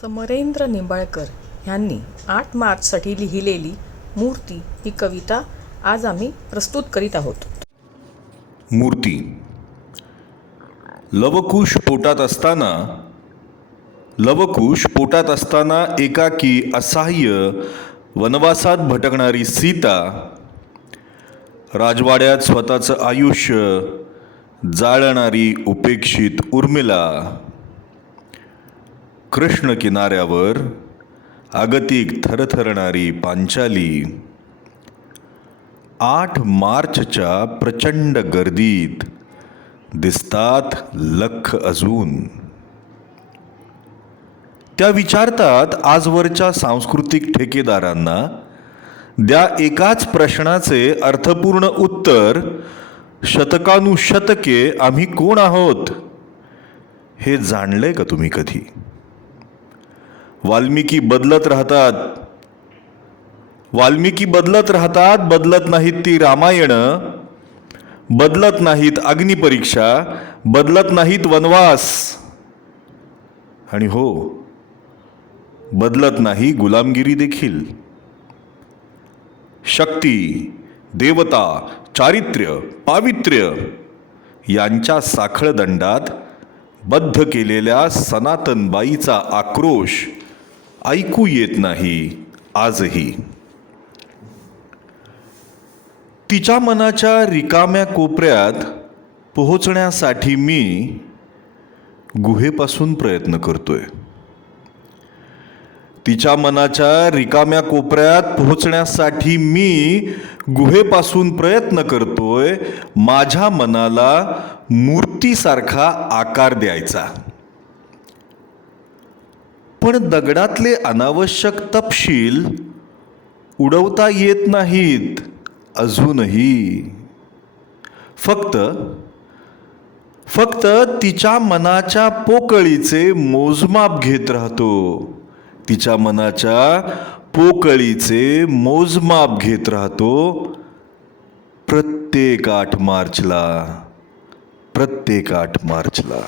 समरेंद्र निंबाळकर यांनी आठ मार्चसाठी लिहिलेली मूर्ती ही कविता आज आम्ही प्रस्तुत करीत आहोत. मूर्ती. लवकुश पोटात असताना लवकुश पोटात असताना एकाकी असहाय्य वनवासात भटकणारी सीता राजवाड्यात स्वतःचं आयुष्य जाळणारी उपेक्षित उर्मिला. कृष्ण किनाऱ्यावर आगतिक थरथरणारी पांचाली. आठ मार्चच्या प्रचंड गर्दीत दिसतात लख अजून. त्या विचारतात आजवरच्या सांस्कृतिक ठेकेदारांना द्या एकाच प्रश्नाचे अर्थपूर्ण उत्तर शतकानुशतके आम्ही कोण आहोत? हे जाणले का तुम्ही कधी? वाल्मिकी बदलत राहतात. वाल्मिकी बदलत राहतात बदलत नाहीत ती रामायणं बदलत नाहीत अग्निपरीक्षा बदलत नाहीत वनवास. आणि हो बदलत नाही गुलामगिरी देखील. शक्ती देवता चारित्र्य पावित्र्य यांच्या साखळदंडात बद्ध केलेल्या सनातनबाईचा आक्रोश ऐकू येत नाही आजही. तिच्या मनाच्या रिकाम्या कोपऱ्यात पोहोचण्यासाठी मी गुहेपासून प्रयत्न करतोय. तिच्या मनाच्या रिकाम्या कोपऱ्यात पोहोचण्यासाठी मी गुहेपासून प्रयत्न करतोय. माझ्या मनाला मूर्तीसारखा आकार द्यायचा. पण दगडातले अनावश्यक तपशील उडवता येत नाहीत अजूनही. फक्त फक्त तिच्या मनाच्या पोकळीचे मोजमाप घेत राहतो. तिच्या मनाच्या पोकळीचे मोजमाप घेत राहतो. प्रत्येक आठ मार्चला प्रत्येक आठ मार्चला.